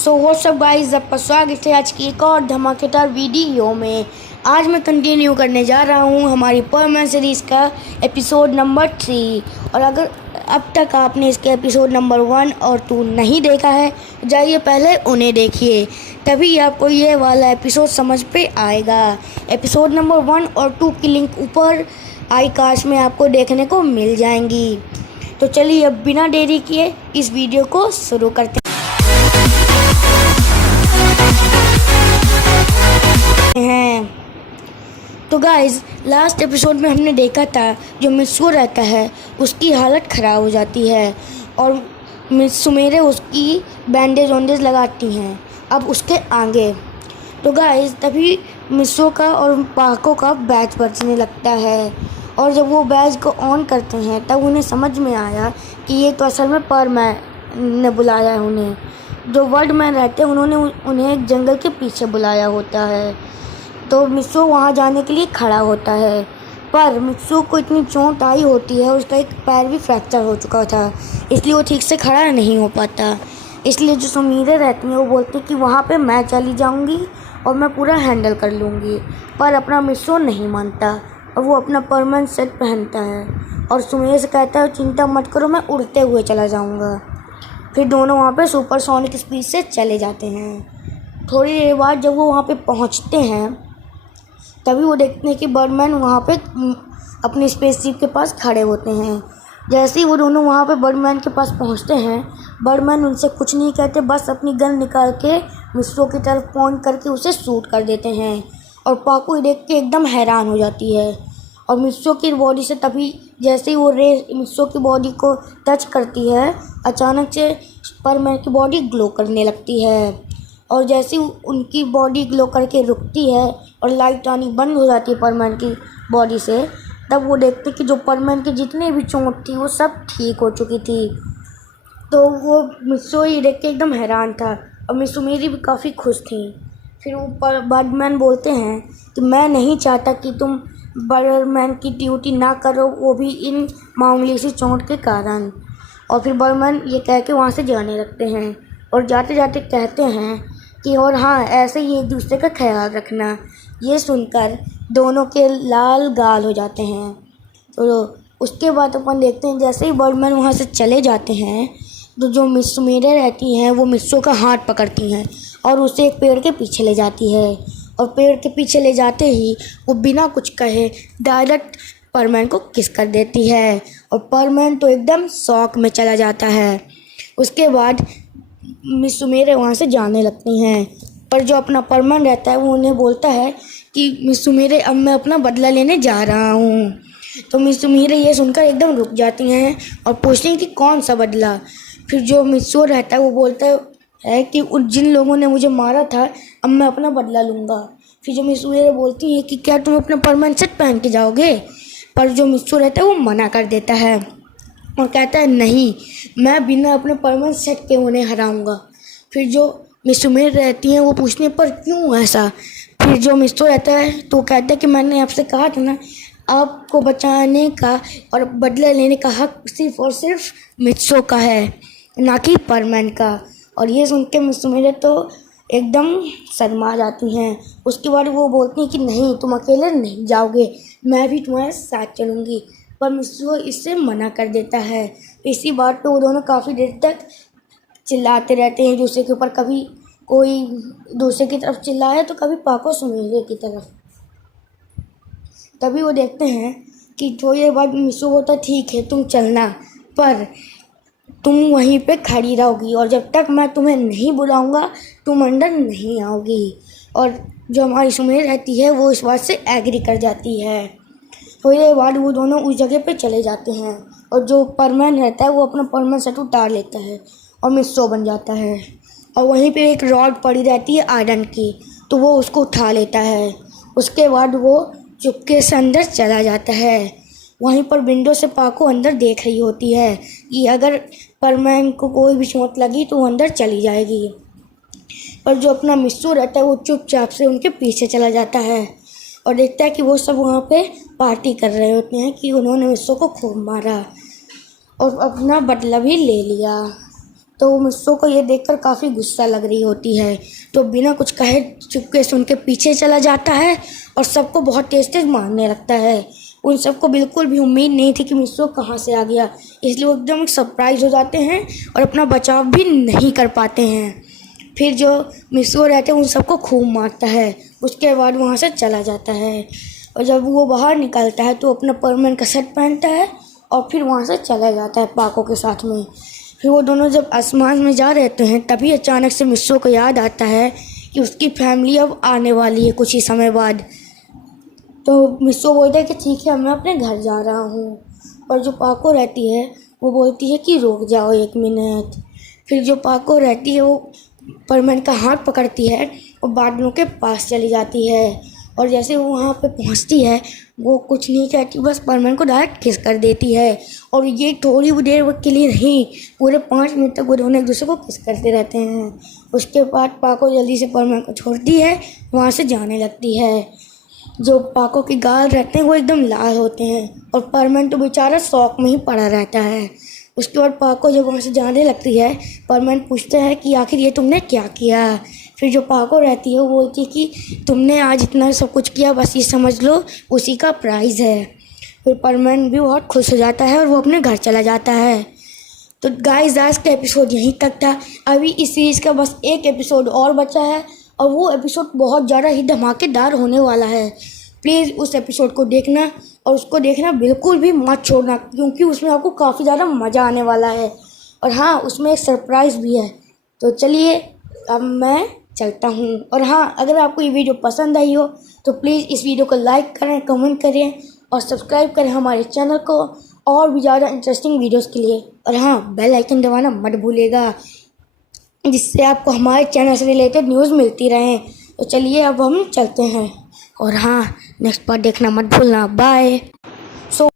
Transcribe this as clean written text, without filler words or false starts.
So what's up guys, आपका स्वागत है आज की एक और धमाकेदार वीडियो में। आज मैं कंटिन्यू करने जा रहा हूँ हमारी परमन सीरीज़ का एपिसोड नंबर 3। और अगर अब तक आपने इसके एपिसोड नंबर 1 और 2 नहीं देखा है, जाइए पहले उन्हें देखिए, तभी आपको ये वाला एपिसोड समझ पे आएगा। एपिसोड नंबर 1 और 2 की लिंक ऊपर आई कार्ड्स में आपको देखने को मिल जाएंगी। तो चलिए अब बिना देरी किए इस वीडियो को शुरू करते हैं। तो गाइज, लास्ट एपिसोड में हमने देखा था जो मित्सु रहता है उसकी हालत ख़राब हो जाती है और मिस सुमेरे उसकी बैंडेज वैंडेज लगाती हैं। अब उसके आगे तो गाइज तभी मित्सु का और पाको का बैच बजने लगता है और जब वो बैच को ऑन करते हैं तब उन्हें समझ में आया कि ये तो असल में परमैन ने बुलाया है उन्हें। जो वर्ल्ड मैन रहते हैं उन्होंने उन्हें जंगल के पीछे बुलाया होता है। तो मित्सु वहाँ जाने के लिए खड़ा होता है, पर मित्सु को इतनी चोट आई होती है, उसका एक पैर भी फ्रैक्चर हो चुका था, इसलिए वो ठीक से खड़ा नहीं हो पाता। इसलिए जो सुमीरे रहती हैं वो बोलती हैं कि वहाँ पे मैं चली जाऊँगी और मैं पूरा हैंडल कर लूँगी। पर अपना मित्सु नहीं मानता और वो अपना परमानेंट सेट पहनता है और सुमेरे से कहता है चिंता मत करो, मैं उड़ते हुए चला जाऊँगा। फिर दोनों वहाँ पे सुपरसोनिक स्पीड से चले जाते हैं। थोड़ी देर बाद जब वो वहाँ पे पहुँचते हैं तभी वो देखते हैं कि बर्डमैन वहाँ पे अपने स्पेसशिप के पास खड़े होते हैं। जैसे ही वो दोनों वहाँ पे बर्डमैन के पास पहुँचते हैं, बर्डमैन उनसे कुछ नहीं कहते, बस अपनी गन निकाल के मित्सु की तरफ पॉइंट करके उसे शूट कर देते हैं। और पाको ये देख के एकदम हैरान हो जाती है और मित्सु की बॉडी से तभी जैसे ही वो रे मित्सु की बॉडी को टच करती है, अचानक से परमैन की बॉडी ग्लो करने लगती है। और जैसे ही उनकी बॉडी ग्लो करके रुकती है और लाइट आनी बंद हो जाती है परमैन की बॉडी से, तब वो देखते कि जो परमैन की जितनी भी चोट थी वो सब ठीक हो चुकी थी। तो वो मित्सु ये देख के एकदम हैरान था और मित्सु मेरी भी काफ़ी खुश थी। फिर वो बर्डमैन बोलते हैं कि मैं नहीं चाहता कि तुम बर्डमैन की ड्यूटी ना करो, वो भी इन मामूली सी चोट के कारण। और फिर बर्डमैन ये कह के वहाँ से जाने लगते हैं और जाते जाते कहते हैं कि और हाँ, ऐसे ही एक दूसरे का ख्याल रखना। ये सुनकर दोनों के लाल गाल हो जाते हैं। तो उसके बाद अपन देखते हैं जैसे ही बर्डमैन वहाँ से चले जाते हैं तो जो मिस सुमेरे रहती हैं वो मित्सु का हाथ पकड़ती हैं और उसे एक पेड़ के पीछे ले जाती है। और पेड़ के पीछे ले जाते ही वो बिना कुछ कहे डायरेक्ट परमैन को किस कर देती है और परमैन तो एकदम शॉक में चला जाता है। उसके बाद मिस सुमेरे वहाँ से जाने लगती हैं, पर जो अपना परमैन रहता है वो उन्हें बोलता है कि मिस सुमेरे, अब मैं अपना बदला लेने जा रहा हूँ। तो मिस सुमेरे ये सुनकर एकदम रुक जाती हैं और पूछती हैं कि कौन सा बदला। फिर जो मित्सु रहता है वो बोलता है कि जिन लोगों ने मुझे मारा था अब मैं अपना बदला लूँगा। फिर जो मिस सुमेरे बोलती है कि क्या तुम अपना परमैन सेट पहन के जाओगे, पर जो मित्सु रहता है वो मना कर देता है और कहता है नहीं, मैं बिना अपने परमैन सेट के उन्हें हराऊंगा। फिर जो मिस सुमेरे रहती हैं वो पूछने पर क्यों ऐसा। फिर जो मित्सु रहता है तो कहता है कि मैंने आपसे कहा था ना, आपको बचाने का और बदला लेने का हक सिर्फ और सिर्फ मित्सु का है, ना कि परमैन का। और ये सुन के मिस सुमेरे तो एकदम शर्मा जाती हैं। उसके बाद वो बोलती हैं कि नहीं, तुम अकेले नहीं जाओगे, मैं भी तुम्हारे साथ चलूँगी। पर मित्सु इससे मना कर देता है। इसी बात पे वो दोनों काफ़ी देर तक चिल्लाते रहते हैं दूसरे के ऊपर, कभी कोई दूसरे की तरफ चिल्लाए तो कभी पाको सुमेरे की तरफ। तभी वो देखते हैं कि थोड़ी देर बाद मित्सु बोलता ठीक है तुम चलना, पर तुम वहीं पे खड़ी रहोगी और जब तक मैं तुम्हें नहीं बुलाऊंगा तुम अंदर नहीं आओगी। और जो हमारी सुमेर रहती है वो इस बात से एग्री कर जाती है। थोड़ी देर बाद वो दोनों उस जगह पे चले जाते हैं और जो परमैन रहता है वो अपना परमैन सेट उतार लेता है और मित्सु बन जाता है। और वहीं पे एक रॉड पड़ी रहती है आयरन की, तो वो उसको उठा लेता है। उसके बाद वो चुपके से अंदर चला जाता है। वहीं पर विंडो से पाको अंदर देख रही होती है कि अगर परमैन को कोई भी चोट लगी तो वो अंदर चली जाएगी। पर जो अपना मित्सु रहता है वो चुपचाप से उनके पीछे चला जाता है और देखता है कि वो सब वहाँ पे पार्टी कर रहे होते हैं कि उन्होंने मित्सु को खूब मारा और अपना बदला भी ले लिया। तो मिस्सो को ये देखकर काफ़ी गुस्सा लग रही होती है। तो बिना कुछ कहे चुपके से उनके पीछे चला जाता है और सबको बहुत तेज तेज मारने लगता है। उन सबको बिल्कुल भी उम्मीद नहीं थी कि मिस्सो कहाँ से आ गया, इसलिए वो एकदम सरप्राइज हो जाते हैं और अपना बचाव भी नहीं कर पाते हैं। फिर जो मिस्सो रहते हैं उन सबको खूब मारता है। उसके बाद वहाँ से चला जाता है और जब वो बाहर निकलता है तो अपना परमानेंट का शर्ट पहनता है और फिर वहाँ से चला जाता है पाको के साथ में। फिर वो दोनों जब आसमान में जा रहते हैं तभी अचानक से मिस्सो को याद आता है कि उसकी फैमिली अब आने वाली है कुछ ही समय बाद। तो मिस्सो बोलता है कि ठीक है, मैं अपने घर जा रहा हूँ। और जो पाको रहती है वो बोलती है कि रुक जाओ 1 मिनट। फिर जो पाको रहती है वो परमन का हाथ पकड़ती है और बादलों के पास चली जाती है। और जैसे वो वहाँ पे पहुँचती है वो कुछ नहीं कहती, बस परमन को डायरेक्ट किस कर देती है। और ये थोड़ी देर के लिए नहीं, पूरे 5 मिनट तक वो दोनों एक दूसरे को किस करते रहते हैं। उसके बाद पाको जल्दी से परमन को छोड़ती है, वहाँ से जाने लगती है। जो पाको के गाल रहते हैं वो एकदम लाल होते हैं और परमन तो बेचारा शौक में ही पड़ा रहता है। उसके बाद पाको जब वहाँ से जाने लगती है, परमन पूछता है कि आखिर ये तुमने क्या किया। फिर जो पाको रहती है वो बोलती है कि तुमने आज इतना सब कुछ किया, बस ये समझ लो उसी का प्राइज़ है। फिर परमन भी बहुत खुश हो जाता है और वो अपने घर चला जाता है। तो गाइस आज का एपिसोड यहीं तक था। अभी इस सीरीज़ का बस एक एपिसोड और बचा है और वो एपिसोड बहुत ज़्यादा ही धमाकेदार होने वाला है। प्लीज़ उस एपिसोड को देखना और उसको देखना बिल्कुल भी मत छोड़ना, क्योंकि उसमें आपको काफ़ी ज़्यादा मज़ा आने वाला है। और हाँ, उसमें एक सरप्राइज़ भी है। तो चलिए अब मैं चलता हूँ। और हाँ, अगर आपको ये वीडियो पसंद आई हो तो प्लीज़ इस वीडियो को लाइक करें, कमेंट करें और सब्सक्राइब करें हमारे चैनल को और भी ज़्यादा इंटरेस्टिंग वीडियोस के लिए। और हाँ, बेल आइकन दबाना मत भूलिएगा, जिससे आपको हमारे चैनल से रिलेटेड न्यूज़ मिलती रहे। तो चलिए अब हम चलते हैं। और हाँ, नेक्स्ट पार्ट देखना मत भूलना। बाय।